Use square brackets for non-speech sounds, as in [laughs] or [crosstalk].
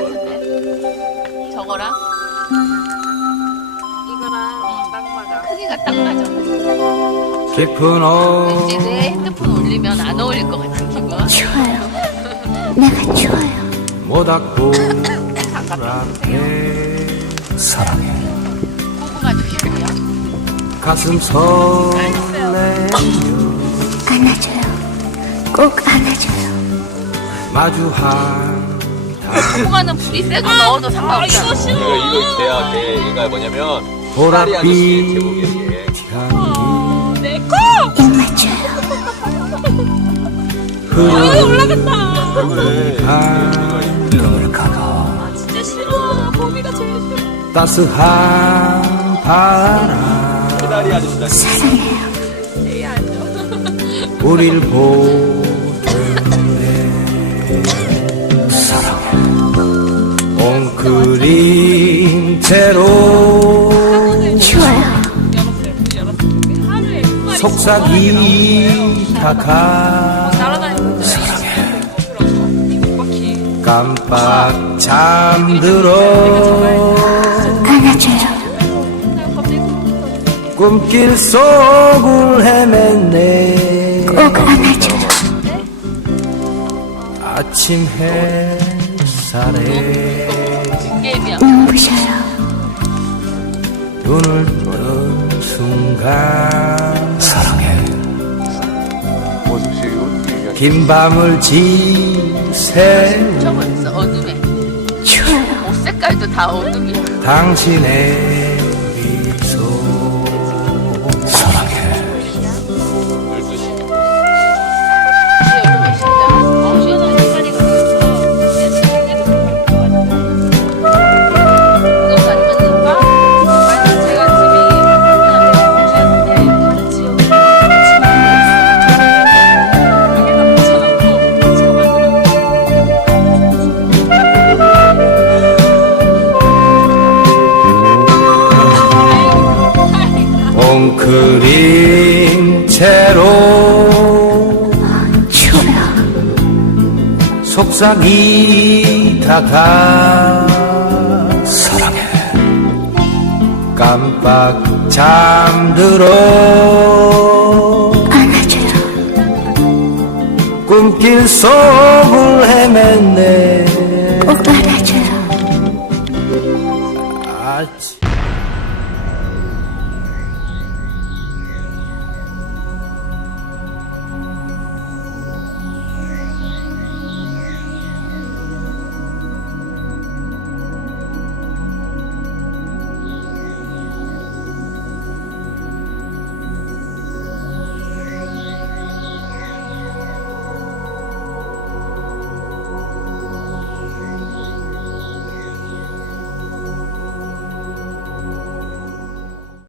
같은데? 저거랑? 어, 깊은 어내 핸폰 올리면 안 어울릴 것 같은 기분 좋아요 [laughs] 내가 좋아요. 모닥고 [laughs] 사랑해 사랑해 고구마 주실래요? 가슴 설레요 안아줘요 꼭 안아줘요 마주한 소고가는 불이 세고 넣어도 상관없어. 아, 이거, [laughs] 이거 이거 있어야 이거 뭐냐면 보라비 제목이에요. 내꺼. 인마주. 아유 올라갔다. 진짜 싫어. 봄이가 아, [laughs] 제일 싫어. [laughs] 따스한 바람. <달아. 웃음> [laughs] [laughs] 사랑해요. [laughs] [laughs] 우리를 보. 그림체로 속삭이다가 깜빡 잠들어 꿈길 속을 헤맸네 아침 햇살에 눈부셔요 음, 을 뜨는 순간 사랑해 긴 밤을 지새 워요 [laughs] 그림체로 아, 속삭이다가 사랑해 깜빡 잠들어 안아줘요 꿈길 속을 헤맸네 안아줘요